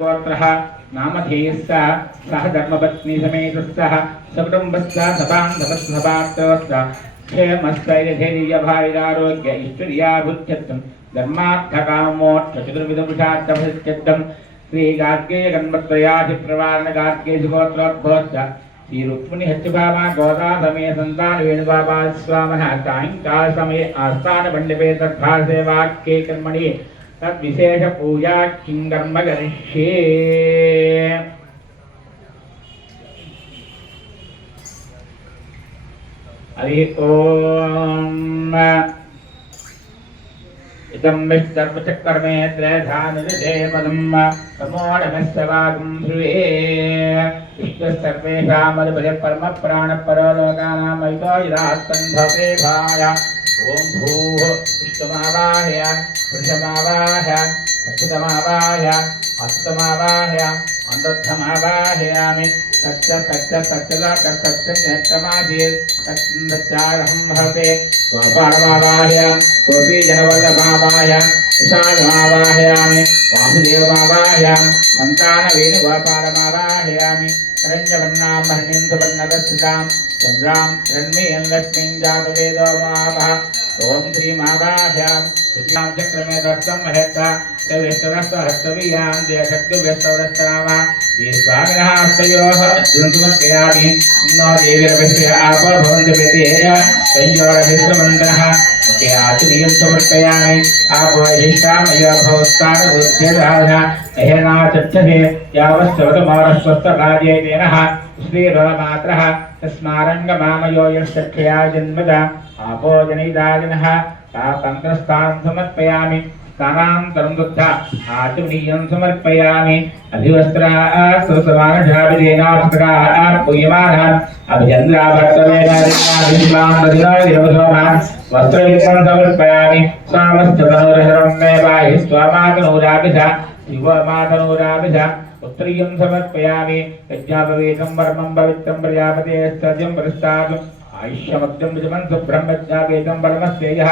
गोत्रः नामधेयश्च सह धर्मपत्नी समेतस्तः सकुटुम्बश्च सभान्धवस्सभात्तवश्च क्षेमस्थैर्यधैर्यभाविरारोग्य ऐश्वर्याभुत्यर्थम् धर्मार्थकामोक्षचतुर्विधपुषार्थभृत्यर्थम् श्रीगार्गेयगन्मत्रयाधिप्रवारणगार्गेशगोत्रोद्भवश्च श्रीरुक्मिणिहत्यभामा गोदा समे सन्तान वेणुबाबा स्वामः सायङ्कालसमये कर्मणि तद्विशेषपूजा किं कर्म करिष्ये हरिः ॐ इदं विष्टर्पचक्रमे त्रयधानुदेवदं प्रमोढमस्तवागं ध्रुवे। विश्वसर्वेषामधिपति परमप्राणपरलोकानामयितो यदात्तन्धवे भाय ॐ भूः विष्णुमावाहय वृषमावाहय सच्चितमावाहय हस्तमावाहय अनर्थमावाहयामि सत्य सत्य सत्यदा सत्य नेत्रमासीत् तच्चारहं भवते। गोपालमावाहय गोपीजनवल्लभावाय विशालमावाहयामि वासुदेवमावाहय सन्तानवेणुगोपालमावाहयामि रञ्जवन्नां हरिणीं सुवर्णदस्थितां चन्द्रां रण्मीयं लक्ष्मीं जातवेदो मावः ॐ श्रीमावाहयां श्रीरां चक्रमे दत्तं महेत्ता तवेश्वरस्वहस्तवीयां देशक्तिव्यस्तवरस्तराम स्वामिनः हस्तयोः अर्जुनसमर्पयामि नो देवीरभिस्य आपो भवन्तु व्यतेय संयोगभिश्रमन्तः मुख्याचुनीयं समर्पयामि। आपो हिष्टामयो भवस्तानबुद्ध्यधारः अहेना चक्षसे यावस्तवतमारस्वस्थकार्ये तेनः श्रीरवमात्रः तस्मारङ्गमामयो यश्चक्षया जन्मद आपो जनिदाजिनः तापङ्कस्तां समर्पयामि। स्थानान्तरं दुग्ध आचमनीयं समर्पयामि। अभिवस्त्रा सुसमानशाभिधेनास्त्रा पूयमानः अभिचन्द्राभक्तवेदादिनादिनादिनोसोमान् वस्त्रयुक्तं समर्पयामि। स्वामस्ततनुरहरं मे वाहि स्वामातनूराभिध యువమాధనూరాభిధ పుత్రియం సమర్పయామి యజ్ఞాపవేదం వర్మం పవిత్రం ప్రజాపతే సత్యం ప్రస్థాతు ఆయుష్యమత్యం విజమంతు బ్రహ్మజ్ఞాపేదం పరమశ్రేయ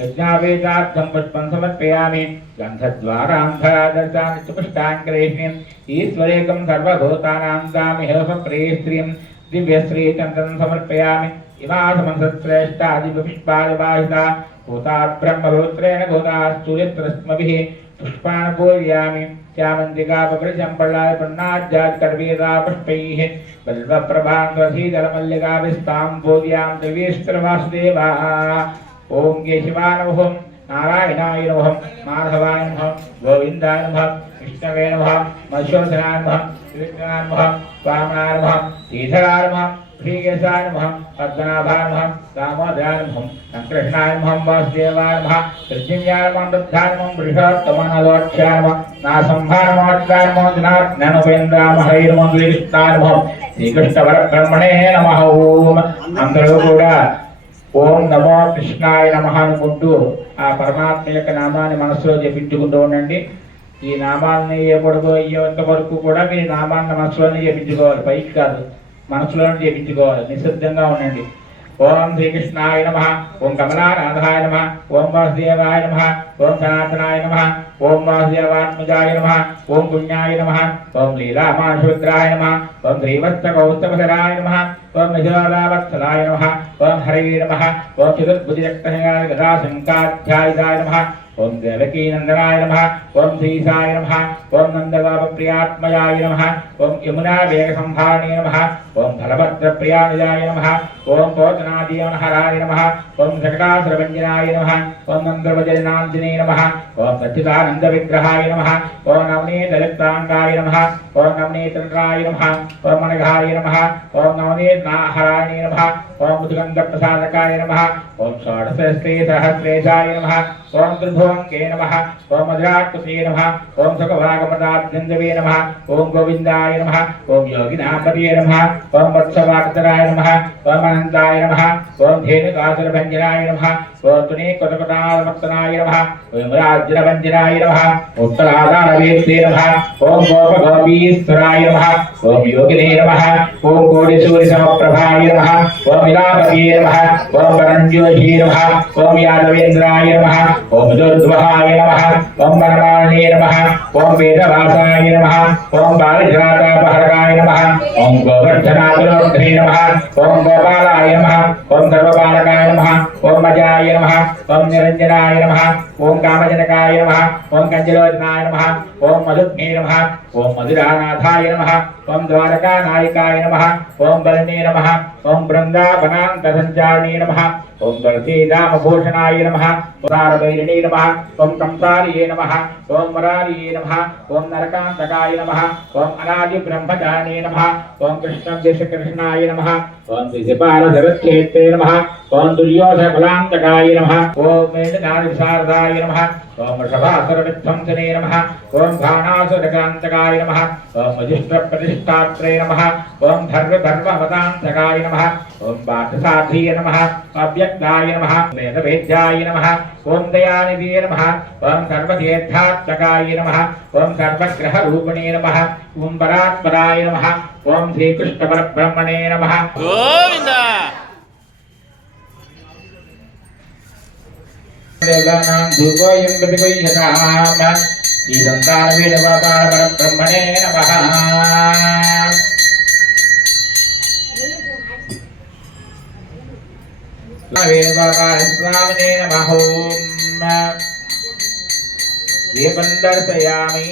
యజ్ఞాపేదార్థం పుష్పం సమర్పయామి గంధద్వారాంధరాదర్శాన్ని పుష్టాంగ్రేష్ణీం ఈశ్వరేకం సర్వభూతానాం దామి హేమప్రేయస్త్రీం దివ్యశ్రీచంద్రం సమర్పయామి ఇమాసమసత్శ్రేష్టాదిపుష్పాదివాహిత భూతాత్ బ్రహ్మభూత్రేణ భూతాశ్చూయత్రస్మభిः पुष्पैः बल्वप्रभाङ्गशीतलमल्लिकाभिस्तां पूजयां देवीश्वरवासुदेवा ॐ केशिवाय नमः नारायणाय नमः, माधवाय नमः, गोविन्दाय नमः, विष्णवे नमः, मधुसूदनाय नमः, त्रिविक्रमाय नमः वामनाय नमः नमः श्रीकेशाय नमः पद्मनाभाय नमः दामोदराय नमः संकृष्णाय नमः वासुदेवाय नमः कृष्णयाय नमः बुद्धाय नमः बृहत्तमनलोक्ष्याय नमः नासंहाय नमः अट्टाय नमः दिनाज्ञानोपेन्द्राय नमः हरे नमः श्रीकृष्णाय नमः శ్రీకృష్ణవరబ్రహ్మణే నమ ఓం అందరూ కూడా ఓం నమో కృష్ణాయ నమ అనుకుంటూ ఆ పరమాత్మ యొక్క నామాన్ని మనసులో జపించుకుంటూ ఉండండి ఈ నామాన్ని ఎప్పటికో అయ్యేంత వరకు కూడా మీరు నామాన్ని మనసులోనే జపించుకోవాలి పైకి కాదు మనసులోనే జపించుకోవాలి నిశ్శబ్దంగా ఉండండి ఓం శ్రీకృష్ణాయ నమ ఓం కమలానాథాయ నమ ఓం వాసుదేవాయ నమ ఓం సనాతనాయ నమ ఓం వాసుదేవాత్మజాయ నమ ఓం పుణ్యాయ నమ ఓం లీలామాశుద్రాయ నమ ఓం శ్రీవత్సకౌస్తవసరాయ నమ ఓం నిజాలావత్సలాయ నమ ఓం హరవే నమ ఓం చతుర్భుజక్తయాయ గదాశంకాధ్యాయుధాయ నమ ओम देवकी नंदनाय नमः ओम श्रीसाय नमः ओम नंदवापप्रियात्मजाय नमः ओम यमुना वेग संहारणे नमः ओम फलभद्र प्रियानुजाय नमः ओम पोतनादीयमनहराय नमः ओम सकटासुरभञ्जनाय नमः ओम नन्द्रवजनाञ्जने नमः ओम सच्चिदानन्द विग्रहाय नमः ओम नवनीतलिप्ताङ्गाय नमः ओम नवनीतलकाय नमः ओम मणघाय नमः ओम नवनीतनाहराय नमः ओम मुदुगन्धप्रसादकाय नमः ओम षोडशस्त्रीसहस्रेशाय नमः ओम त्रिभु के नम ओम मधुराकुशे नम ओं सुखभागमताभ्यंजवे नम ओं गोविंदय नम ओं योगिनाथर्ये नम ओं वत्सवाकराय नम ओम अनंताय नम ओं धेनुकासुरभञ्जनाय नम ओं तुनीकुटकुटालमत्तनाय नम ओं राज्यभञ्जनाय नम उत्तराधारवेत्रे नम ओं गोपगोपीश्वराय नम ओं योगिने नम ओं कोटिसूर्यसमप्रभाय नम ओं विलापये नम ओं परञ्जोषी नम ओं यादवेन्द्राय नम ओं ఓం నమ. ఓం వనమాలినే నమ. ఓం వేదవాసాయ నమ. ఓం బాలజాతాపహరకాయ నమ. ఓం గోవర్ధనాథలోగ్నే నమ. ఓం గోపాలాయ నమ. ఓం సర్వపాలకాయ నమ. ఓం మజాయ నమ ఓం నిరంజనాయ నమ ఓం కామజనకాయ నమ ఓం కంజలోచనాయ నమ ఓం మధుగ్నే నమ ఓం మధురానాథాయ నమ ఓం ద్వారకానాయికాయ నమ ఓం బలనే నమ ఓం బృందావనాంతసంచారిణే నమ ఓం తులసీదామభూషణాయ నమః పురారవైరిణే నమః ఓం కంసారియే నమ ఓం వరారియే నమ ఓం నరకాంతకాయ నమ ఓం అనాది బ్రహ్మచారిణే నమ ఓం కృష్ణ కృష్ణాయ నమ ఓం శిశుపాలధరక్షేత్రే నమ ఓం దుర్యోధన దుర్యోధఫలాంతకాయ నమ ఓం విశారదాయ నమ ఓం వృషభాసురవిధ్వంసనే నమ ఓం భానాసురకాంతకాయ నమ ఓం వజిష్ఠప్రతిష్టాత్రే నమ ఓం ధర్మధర్మవతాంతకాయ నమ ఓం వాచసాధీయ నమ అవ్యక్తాయ నమ వేదవేద్యాయ నమ ఓం దయానిధియ నమ ఓం సర్వతీర్థాత్మకాయ నమ ఓం సర్వగ్రహరూపిణే నమ ఓం పరాత్పరాయ నమ ఓం శ్రీకృష్ణ పరబ్రహ్మణే నమ గోవిందా ध्रुवयं पृथिवै यथाम ईदन्तारवीरवापारब्रह्मणे नमः वेदवाकास्वामिने नमः ॐ दर्शयामि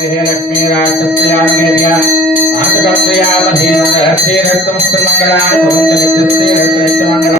దర్శయామి రాజంజాభిశ్రయాతనో గృహే లక్ష్మీ రాష్ట్రస్యామేర్య మాతృకస్యామధీన హస్తమస్తమంగళాన్ని భవంత నిత్యస్తే మంగళ